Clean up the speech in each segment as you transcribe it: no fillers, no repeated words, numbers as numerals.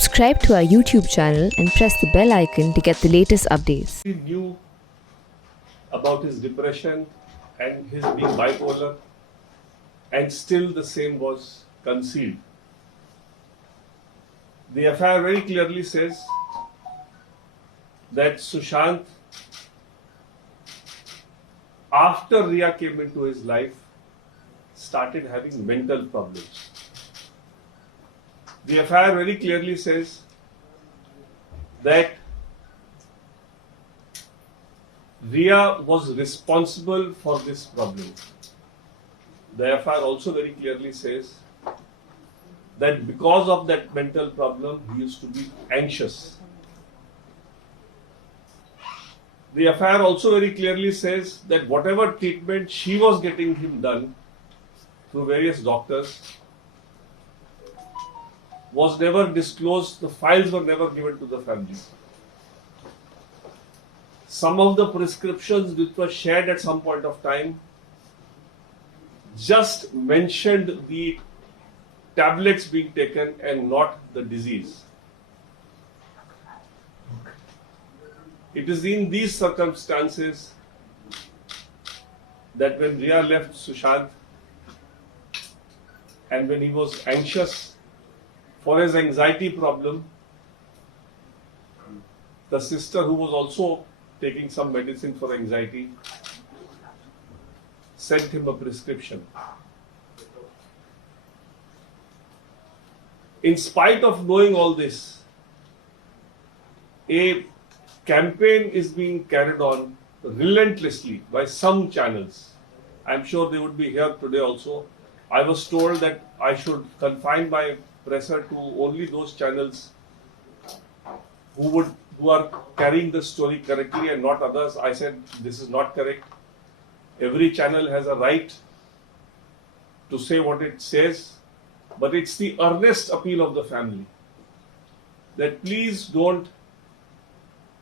Subscribe to our YouTube channel and press the bell icon to get the latest updates. He knew about his depression and his being bipolar, and still the same was concealed. The affair very clearly says that Sushant, after Riya came into his life, started having mental problems. The affair very clearly says that Riya was responsible for this problem. The affair also very clearly says that because of that mental problem, he used to be anxious. The affair also very clearly says that whatever treatment she was getting him done through various doctors was never disclosed, the files were never given to the family. Some of the prescriptions which were shared at some point of time just mentioned the tablets being taken and not the disease. It is in these circumstances that when Riya left Sushant and when he was anxious for his anxiety problem, the sister who was also taking some medicine for anxiety sent him a prescription. In spite of knowing all this, a campaign is being carried on relentlessly by some channels. I'm sure they would be here today also. I was told that I should confine my presser to only those channels who are carrying the story correctly and not others. I said this is not correct. Every channel has a right to say what it says, but it's the earnest appeal of the family that please don't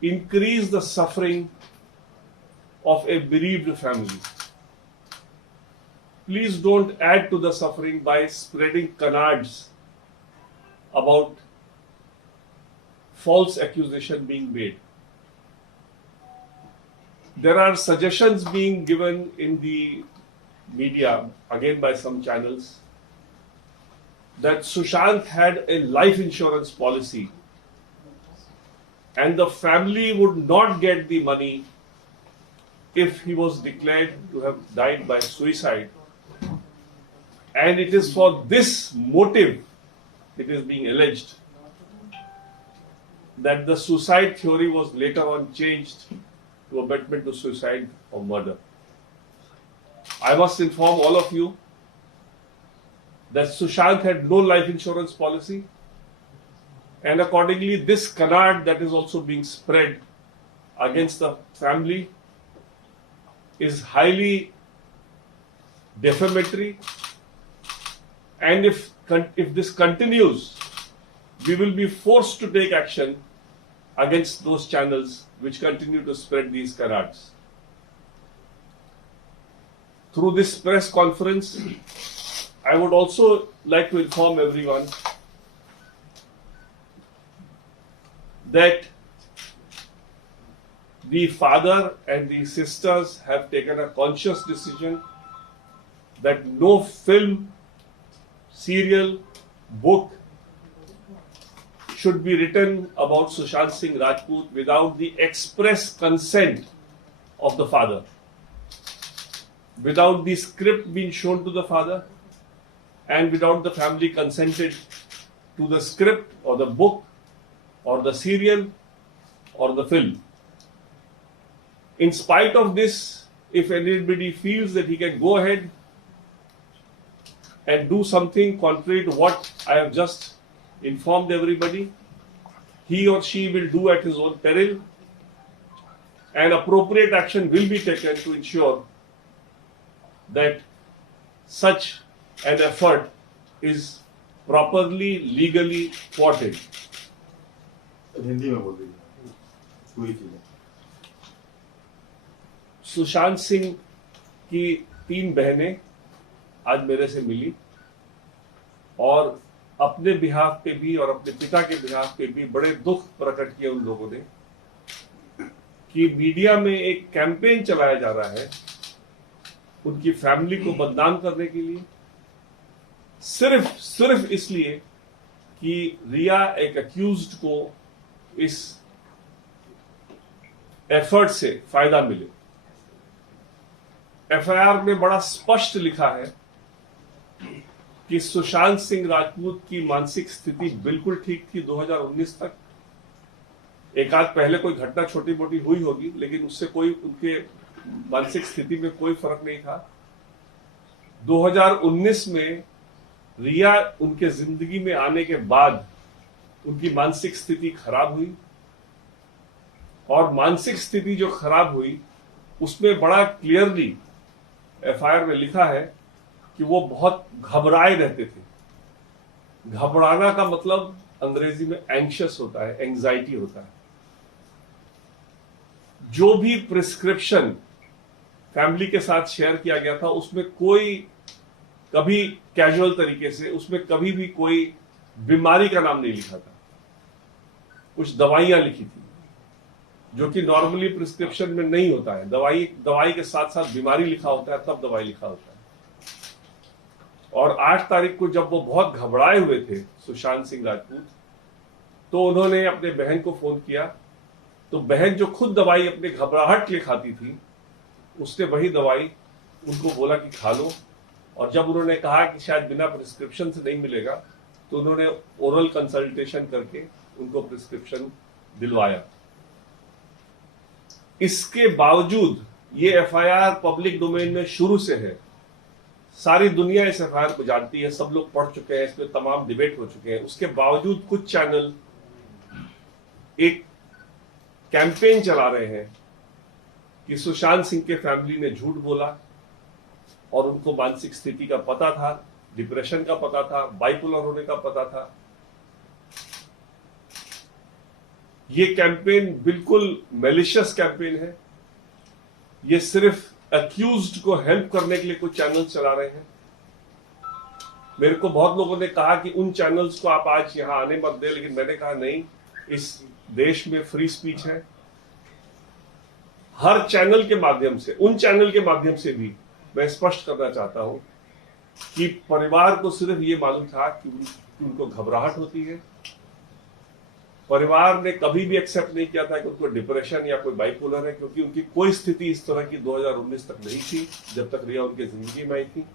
increase the suffering of a bereaved family. Please don't add to the suffering by spreading canards about false accusation being made. There are suggestions being given in the media, again by some channels, that Sushant had a life insurance policy and the family would not get the money if he was declared to have died by suicide. And it is for this motive, it is being alleged, that the suicide theory was later on changed to abetment to suicide or murder. I must inform all of you that Sushant had no life insurance policy, and accordingly this canard that is also being spread against the family is highly defamatory, and if this continues, we will be forced to take action against those channels which continue to spread these canards. Through this press conference, I would also like to inform everyone that the father and the sisters have taken a conscious decision that no film, serial, book should be written about Sushant Singh Rajput without the express consent of the father, without the script being shown to the father, and without the family consented to the script or the book or the serial or the film. In spite of this, if anybody feels that he can go ahead and do something contrary to what I have just informed everybody, he or she will do at his own peril, and appropriate action will be taken to ensure that such an effort is properly legally thwarted. Hindi में बोल दीजिए पूरी चीजें। सुशांत सिंह की 3 बहनें आज मेरे से मिली और अपने बिहाफ पे भी और अपने पिता के बिहाफ पे भी बड़े दुख प्रकट किए उन लोगों ने कि मीडिया में एक कैंपेन चलाया जा रहा है उनकी फैमिली को बदनाम करने के लिए, सिर्फ इसलिए कि रिया एक अक्यूज्ड को इस एफर्ट से फायदा मिले। एफआईआर में बड़ा स्पष्ट लिखा है कि सुशांत सिंह राजपूत की मानसिक स्थिति बिल्कुल ठीक थी 2019 तक। एक आध पहले कोई घटना छोटी मोटी हुई होगी, लेकिन उससे कोई उनके मानसिक स्थिति में कोई फर्क नहीं था। 2019 में रिया उनके जिंदगी में आने के बाद उनकी मानसिक स्थिति खराब हुई, और मानसिक स्थिति जो खराब हुई उसमें बड़ा क्लियरली एफआईआर में लिखा है कि वो बहुत घबराए रहते थे। घबराना का मतलब अंग्रेजी में एंग्शियस होता है, एंजाइटी होता है। जो भी प्रिस्क्रिप्शन फैमिली के साथ शेयर किया गया था उसमें कोई कभी कैजुअल तरीके से उसमें कभी भी कोई बीमारी का नाम नहीं लिखा था। कुछ दवाइयां लिखी थी जो कि नॉर्मली प्रिस्क्रिप्शन में नहीं होता है। दवाई के साथ साथ बीमारी लिखा होता है, तब दवाई लिखा होता है। और 8 तारीख को जब वो बहुत घबराए हुए थे सुशांत सिंह राजपूत, तो उन्होंने अपने बहन को फोन किया। तो बहन जो खुद दवाई अपने घबराहट के लिए खाती थी, उसने वही दवाई उनको बोला कि खा लो। और जब उन्होंने कहा कि शायद बिना प्रिस्क्रिप्शन से नहीं मिलेगा, तो उन्होंने ओरल कंसल्टेशन करके उनको प्रिस्क्रिप्शन दिलवाया। इसके बावजूद ये एफआईआर पब्लिक डोमेन में शुरू से है, सारी दुनिया इस एफआईआर को जानती है, सब लोग पढ़ चुके हैं, इस पर तमाम डिबेट हो चुके हैं। उसके बावजूद कुछ चैनल एक कैंपेन चला रहे हैं कि सुशांत सिंह के फैमिली ने झूठ बोला और उनको मानसिक स्थिति का पता था, डिप्रेशन का पता था, बाइपोलर होने का पता था। ये कैंपेन बिल्कुल मैलिशियस कैंपेन है। ये सिर्फ अक्यूज्ड को हेल्प करने के लिए कुछ चैनल चला रहे हैं। मेरे को बहुत लोगों ने कहा कि उन चैनल्स को आप आज यहां आने मत दे, लेकिन मैंने कहा नहीं, इस देश में फ्री स्पीच है। हर चैनल के माध्यम से, उन चैनल के माध्यम से भी मैं स्पष्ट करना चाहता हूं कि परिवार को सिर्फ ये मालूम था कि उनको घबराहट होती है। परिवार ने कभी भी एक्सेप्ट नहीं किया था कि उनको डिप्रेशन या कोई बाइपोलर है, क्योंकि उनकी कोई स्थिति इस तरह की 2019 तक नहीं थी, जब तक रिया उनके जिंदगी में आई थी।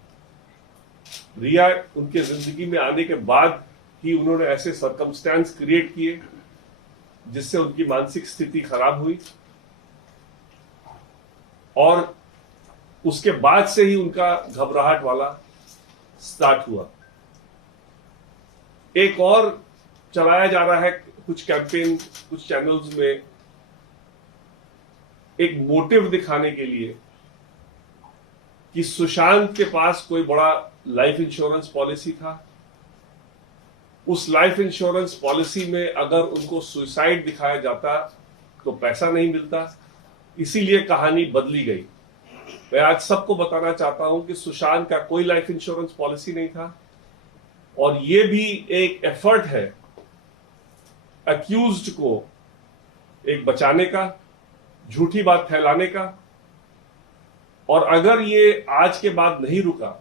रिया उनके जिंदगी में आने के बाद ही उन्होंने ऐसे सर्कमस्टेंस क्रिएट किए जिससे उनकी मानसिक स्थिति खराब हुई, और उसके बाद से ही उनका घबराहट वाला स्टार्ट हुआ। एक और चलाया जा रहा है कुछ कैंपेन, कुछ चैनल्स में, एक मोटिव दिखाने के लिए कि सुशांत के पास कोई बड़ा लाइफ इंश्योरेंस पॉलिसी था। उस लाइफ इंश्योरेंस पॉलिसी में अगर उनको सुसाइड दिखाया जाता तो पैसा नहीं मिलता, इसीलिए कहानी बदली गई। मैं आज सबको बताना चाहता हूं कि सुशांत का कोई लाइफ इंश्योरेंस पॉलिसी नहीं था, और ये भी एक एफर्ट है अक्यूज्ड को एक बचाने का, झूठी बात फैलाने का। और अगर ये आज के बाद नहीं रुका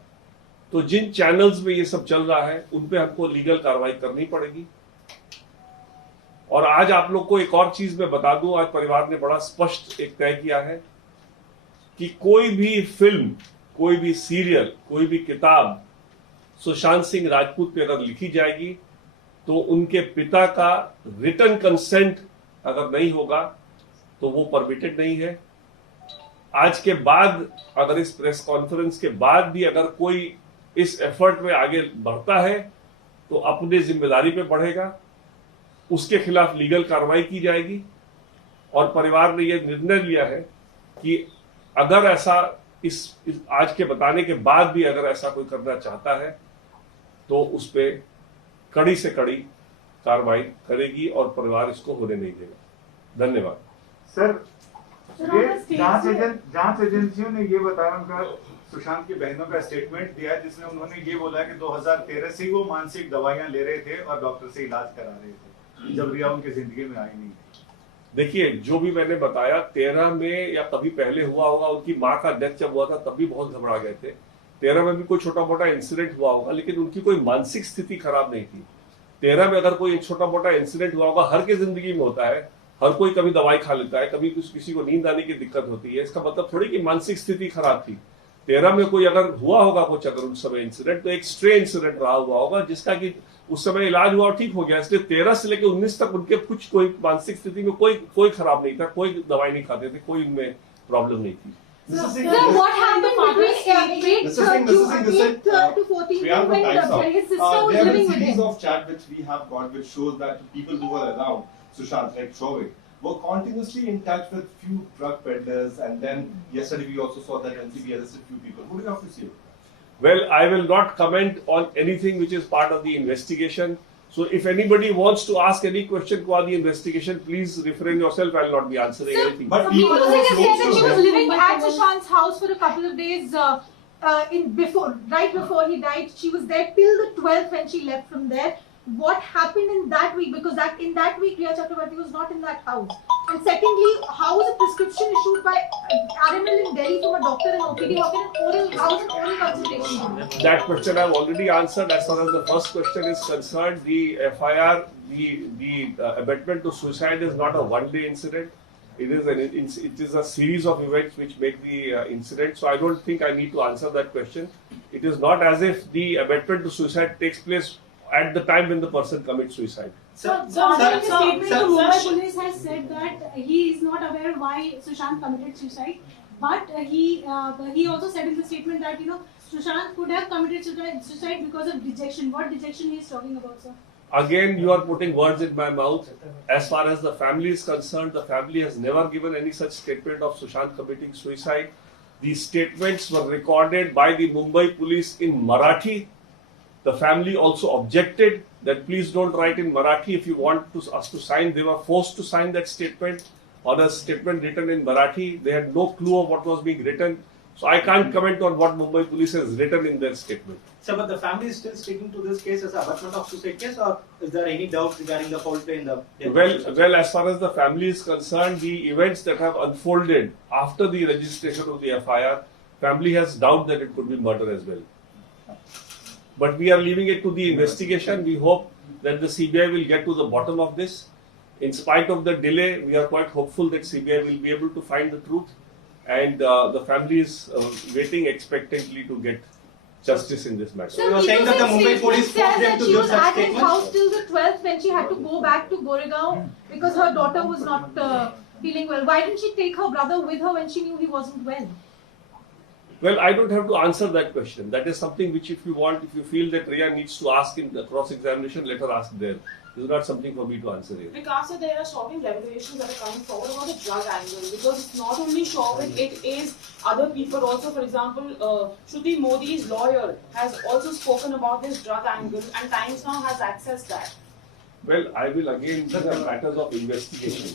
तो जिन चैनल्स में ये सब चल रहा है उन पे हमको लीगल कार्रवाई करनी पड़ेगी। और आज आप लोग को एक और चीज मैं बता दूं, आज परिवार ने बड़ा स्पष्ट एक तय किया है कि कोई भी फिल्म, कोई भी सीरियल, कोई भी किताब सुशांत सिंह राजपूत पे अगर लिखी जाएगी तो उनके पिता का रिटन कंसेंट अगर नहीं होगा तो वो परमिटेड नहीं है। आज के बाद, अगर इस प्रेस कॉन्फ्रेंस के बाद भी अगर कोई इस एफर्ट में आगे बढ़ता है तो अपने जिम्मेदारी पे बढ़ेगा, उसके खिलाफ लीगल कार्रवाई की जाएगी। और परिवार ने यह निर्णय लिया है कि अगर ऐसा इस आज के बताने के बाद भी अगर ऐसा कोई करना चाहता है तो उस पर कड़ी से कड़ी कार्रवाई करेगी और परिवार इसको होने नहीं देगा। धन्यवाद। सर, ये जांच एजेंसियों ने ये बताया, उनका सुशांत की बहनों का स्टेटमेंट दिया जिसमें उन्होंने ये बोला कि 2013 से वो मानसिक दवाइयां ले रहे थे और डॉक्टर से इलाज करा रहे थे जब रिया उनकी जिंदगी में आई नहीं। देखिए, जो भी मैंने बताया 13 में या कभी पहले हुआ होगा, उनकी माँ का डेथ जब हुआ था तब भी बहुत घबरा गए थे। 13 में भी कोई छोटा मोटा इंसिडेंट हुआ होगा, लेकिन उनकी कोई मानसिक स्थिति खराब नहीं थी। 13 में अगर कोई छोटा मोटा इंसिडेंट हुआ होगा, हर की जिंदगी में होता है, हर कोई कभी दवाई खा लेता है, कभी किसी को नींद आने की दिक्कत होती है। इसका मतलब थोड़ी कि मानसिक स्थिति खराब थी। 13 में कोई अगर हुआ होगा कुछ अगर उस समय इंसिडेंट, तो एक स्ट्रे इंसिडेंट रहा हुआ होगा जिसका कि उस समय इलाज हुआ और ठीक हो गया। इसलिए 13 से लेकर 19 तक उनके कुछ कोई मानसिक स्थिति में कोई खराब नहीं था, कोई दवाई नहीं खाते थे, कोई उनमें प्रॉब्लम नहीं थी। So what happened between 8 to 14 when his sister was There are living a with series him? of chat which we have got which shows that people who were around Sushant, like Shoaib, were continuously in touch with few drug peddlers, and then yesterday we also saw that NCB arrested few people. What do you have to say? Well, I will not comment on anything which is part of the investigation. So if anybody wants to ask any question about the investigation, please refrain yourself. I will not be answering Sir, anything. But So people people were say close that to she was him. living at Sushant's house for a couple of days right before he died. She was there till the 12th when she left from there. What happened in that week? Because in that week, Riya Chakrabarti was not in that house. And secondly, how was a prescription issued by RML in Delhi from a doctor in OPD? How is an oral consultation? That question I have already answered. As far as the first question is concerned, the FIR, the abetment to suicide is not a one-day incident. It is a series of events which make the incident. So I don't think I need to answer that question. It is not as if the abetment to suicide takes place at the time when the person commits suicide. So, in the statement, the Mumbai police has said that he is not aware why Sushant committed suicide, but he also said in the statement that Sushant could have committed suicide because of dejection. What dejection he is talking about, sir? Again, you are putting words in my mouth. As far as the family is concerned, the family has never given any such statement of Sushant committing suicide. These statements were recorded by the Mumbai police in Marathi. The family also objected that please don't write in Marathi. If you want us to sign, they were forced to sign that statement on a statement written in Marathi. They had no clue of what was being written. So I can't comment on what Mumbai police has written in their statement. Sir, but the family is still sticking to this case as a abetment of suicide case, or is there any doubt regarding the foul play in the death? Well, as far as the family is concerned, the events that have unfolded after the registration of the FIR, family has doubt that it could be murder as well. But we are leaving it to the investigation. We hope that the CBI will get to the bottom of this. In spite of the delay, we are quite hopeful that CBI will be able to find the truth. And the family is waiting expectantly to get justice in this matter. So you are saying that the Mumbai police forced them to she give was such at his statements? house till the 12th when she had to go back to Goregaon because her daughter was not feeling well. Why didn't she take her brother with her when she knew he wasn't well? Well, I don't have to answer that question. That is something which if you feel that Riya needs to ask in the cross-examination, let her ask there. This is not something for me to answer here. Because there are shocking revelations that are coming forward about the drug angle. Because it's not only Shoaib, it is other people also. For example, Shruti Modi's lawyer has also spoken about this drug angle, and Times Now has accessed that. Well, I will again, these are matters of investigation.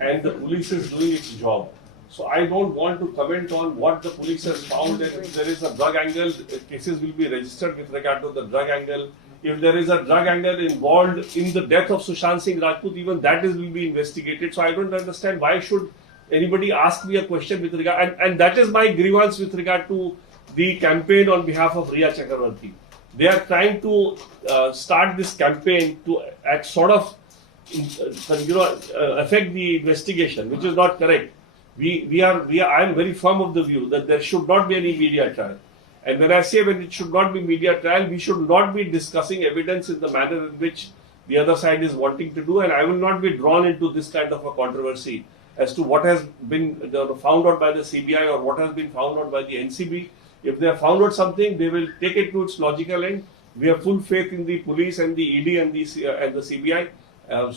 And the police is doing its job. So I don't want to comment on what the police has found. And if there is a drug angle, cases will be registered with regard to the drug angle. If there is a drug angle involved in the death of Sushant Singh Rajput, even that will be investigated. So I don't understand why should anybody ask me a question with regard, and that is my grievance with regard to the campaign on behalf of Riya Chakrabarti. They are trying to start this campaign to sort of affect the investigation, which is not correct. I am very firm of the view that there should not be any media trial. And when I say when it should not be media trial, we should not be discussing evidence in the manner in which the other side is wanting to do. And I will not be drawn into this kind of a controversy as to what has been found out by the CBI or what has been found out by the NCB. If they have found out something, they will take it to its logical end. We have full faith in the police and the ED and the CBI and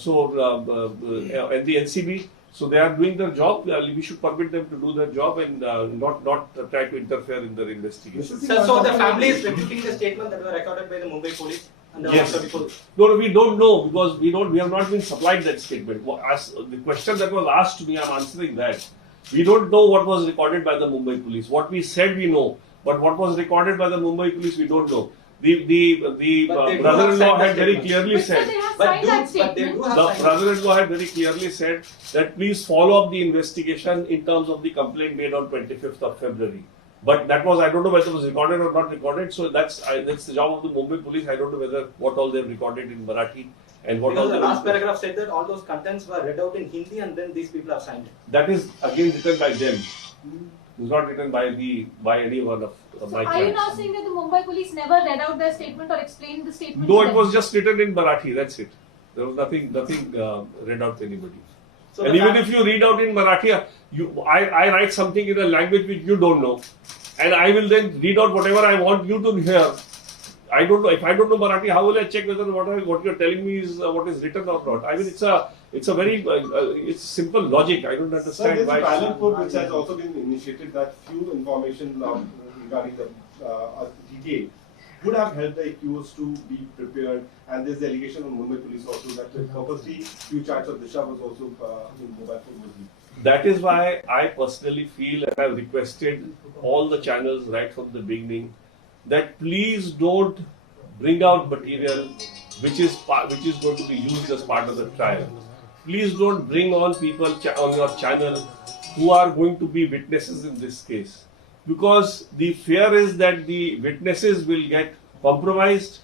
the NCB. So they are doing their job. We should permit them to do their job and not try to interfere in their investigation. Sir, so the family is repeating the statement that were recorded by the Mumbai police and the Yes. people. No, we don't know because we have not been supplied that statement. As the question that was asked to me, I'm answering that. We don't know what was recorded by the Mumbai police. What we said we know. But what was recorded by the Mumbai police, we don't know. The But they do brother-in-law have had very statements. clearly Because said. they have But signed that they do statement. have The signed it. brother-in-law had very clearly said that please follow up the investigation in terms of the complaint made on 25th of February. But that was, I don't know whether it was recorded or not recorded. So that's the job of the Mumbai police. I don't know whether what all they've recorded in Marathi and what all Because the they last paragraph said that all those contents were read out in Hindi and then these people have signed it. That is again written by them. It's not written by any one of So my are you clients. now saying that the Mumbai police never read out their statement or explained the statement? No, to it them? was just written in Marathi. That's it. There was nothing read out to anybody. So And the even fact- if you read out in Marathi, I write something in a language which you don't know, and I will then read out whatever I want you to hear. I don't know if I don't know Marathi. How will I check whether what you're telling me is what is written or not? I mean, it's a very it's simple logic. I don't Sir, understand there's a why. panel court which has also been initiated that few information regarding the DTA would have helped the accused to be prepared. And there's the allegation on Mumbai police also that purposely few chats of Disha was also in mobile phone was used. That is why I personally feel, and I've requested all the channels right from the beginning, that please don't bring out material which is going to be used as part of the trial. Please don't bring on people on your channel who are going to be witnesses in this case, because the fear is that the witnesses will get compromised.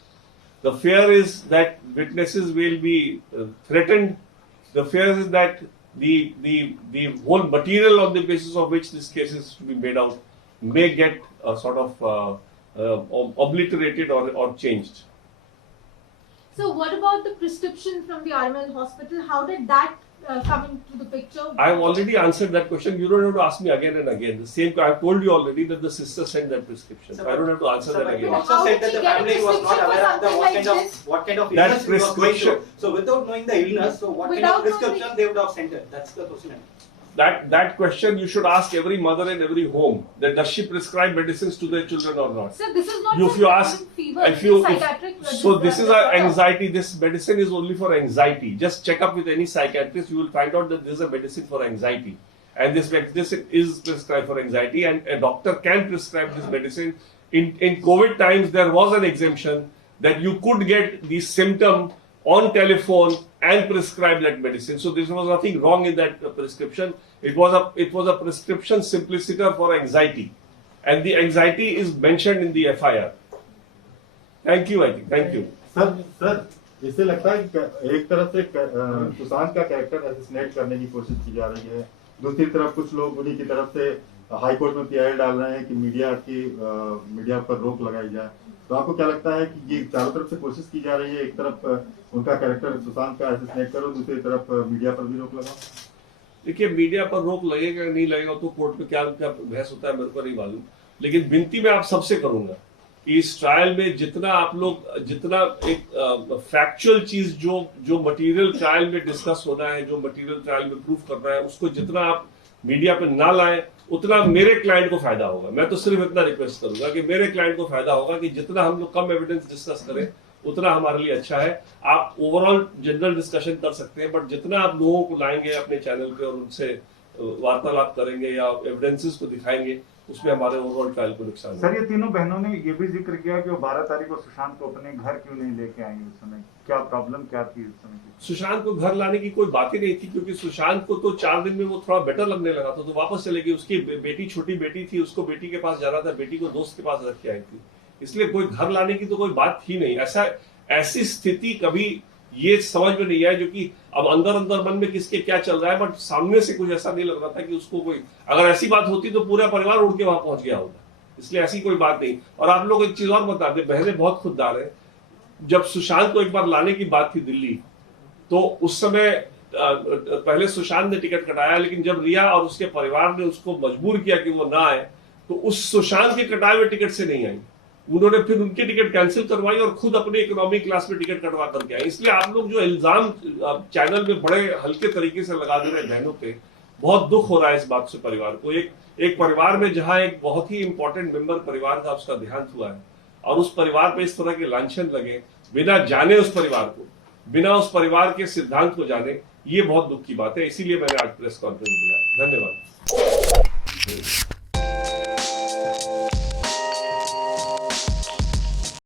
The fear is that witnesses will be threatened. The fear is that the whole material on the basis of which this case is to be made out may get sort of obliterated or changed. So what about the prescription from the RML hospital? How did that come into the picture? I've already answered that question. You don't have to ask me again and again. The same. I've told you already that the sister sent that prescription. Sir, So I don't have to answer Sir, that but you again. also How said did that the she get a family was not prescription for aware of the something like what kind of That illness he was going prescription- through. So without knowing the illness, so what Without kind of knowing- prescription they would have sent it? That's the question. That question you should ask every mother in every home. That does she prescribe medicines to their children or not? So this is not If for you ask, fever, if you, it's a psychiatric so this is a disorder. anxiety. This medicine is only for anxiety. Just check up with any psychiatrist. You will find out that this is a medicine for anxiety, and this medicine is prescribed for anxiety. And a doctor can prescribe this medicine. In COVID times, there was an exemption that you could get the symptom on telephone and prescribe that medicine. So there was nothing wrong in that prescription. It was a prescription simpliciter for anxiety, and the anxiety is mentioned in the FIR. Thank you, I think. Thank you. Sir इससे लगता है कि एक तरफ से सुशांत का character assassinate करने की कोशिश की जा रही है, दूसरी तरफ कुछ लोग उन्हीं की तरफ से हाई कोर्ट में पीआई डाल रहे हैं कि मीडिया पर रोक लगाई जाए। तो आपको क्या लगता है कि ये चारों तरफ से कोशिश की जा रही है, एक तरफ उनका कैरेक्टर सुशांत का असैसिनेट करो, दूसरी तरफ मीडिया पर भी रोक लगाओ? देखिए, मीडिया पर रोक लगेगा नहीं लगेगा तो कोर्ट में क्या बहस होता है मेरे को नहीं मालूम, लेकिन विनती मैं आप सबसे करूंगा कि इस ट्रायल में जितना एक फैक्चुअल चीज जो मटेरियल ट्रायल में डिस्कस होना है, जो मटेरियल ट्रायल में प्रूफ करना है, उसको जितना आप मीडिया पे ना लाएं उतना मेरे क्लाइंट को फायदा होगा। मैं तो सिर्फ इतना रिक्वेस्ट करूंगा कि मेरे क्लाइंट को फायदा होगा कि जितना हम लोग कम एविडेंस डिस्कस करें उतना हमारे लिए अच्छा है। आप ओवरऑल जनरल डिस्कशन कर सकते हैं, बट जितना आप लोगों को लाएंगे अपने चैनल पे और उनसे वार्तालाप करेंगे या एविडेंसेस को दिखाएंगे, उसमें हमारे ओवरऑल ट्रायल को नुकसान होगा। सर, ये तीनों बहनों ने ये भी जिक्र किया कि वो 12 तारीख को सुशांत को अपने घर क्यों नहीं लेके आई उस समय, क्या प्रॉब्लम क्या थी उस समय की? सुशांत को घर लाने की कोई बात ही नहीं थी, क्योंकि सुशांत को तो 4 दिन में वो थोड़ा बेटर लगने लगा था तो वापस चले गई। उसकी बेटी, छोटी बेटी थी, उसको बेटी के पास जाना था, बेटी को दोस्त के पास रख के आई थी, इसलिए कोई घर लाने की तो कोई बात थी नहीं। ऐसी स्थिति कभी ये समझ में नहीं आया, जो कि अब अंदर मन में किसके क्या चल रहा है, बट सामने से कुछ ऐसा नहीं लग रहा था कि उसको कोई, अगर ऐसी बात होती तो पूरा परिवार उड़ के वहां पहुंच गया होगा, इसलिए ऐसी कोई बात नहीं। और आप लोग एक चीज और बता दें, बहनें बहुत खुददार है। जब सुशांत को एक बार लाने की बात थी दिल्ली, तो उस समय पहले सुशांत ने टिकट कटाया, लेकिन जब रिया और उसके परिवार ने उसको मजबूर किया कि वो ना आए, तो उस सुशांत के कटाए हुए टिकट से नहीं आई। उन्होंने फिर उनकी टिकट कैंसिल करवाई और खुद अपने इकोनॉमी क्लास में टिकट कटवा करके आए। इसलिए आप लोग जो इल्जाम चैनल में बड़े हल्के तरीके से लगा दे रहे हैं बहनों पे, बहुत दुख हो रहा है इस बात से परिवार को। एक परिवार में जहां एक बहुत ही इंपॉर्टेंट मेंबर परिवार का उसका देहांत हुआ है और उस परिवार पे इस तरह के लांछन लगे, बिना जाने उस परिवार को, बिना उस परिवार के सिद्धांत को जाने, ये बहुत दुख की बात है। इसीलिए मैंने आज प्रेस कॉन्फ्रेंस बुलाया। धन्यवाद।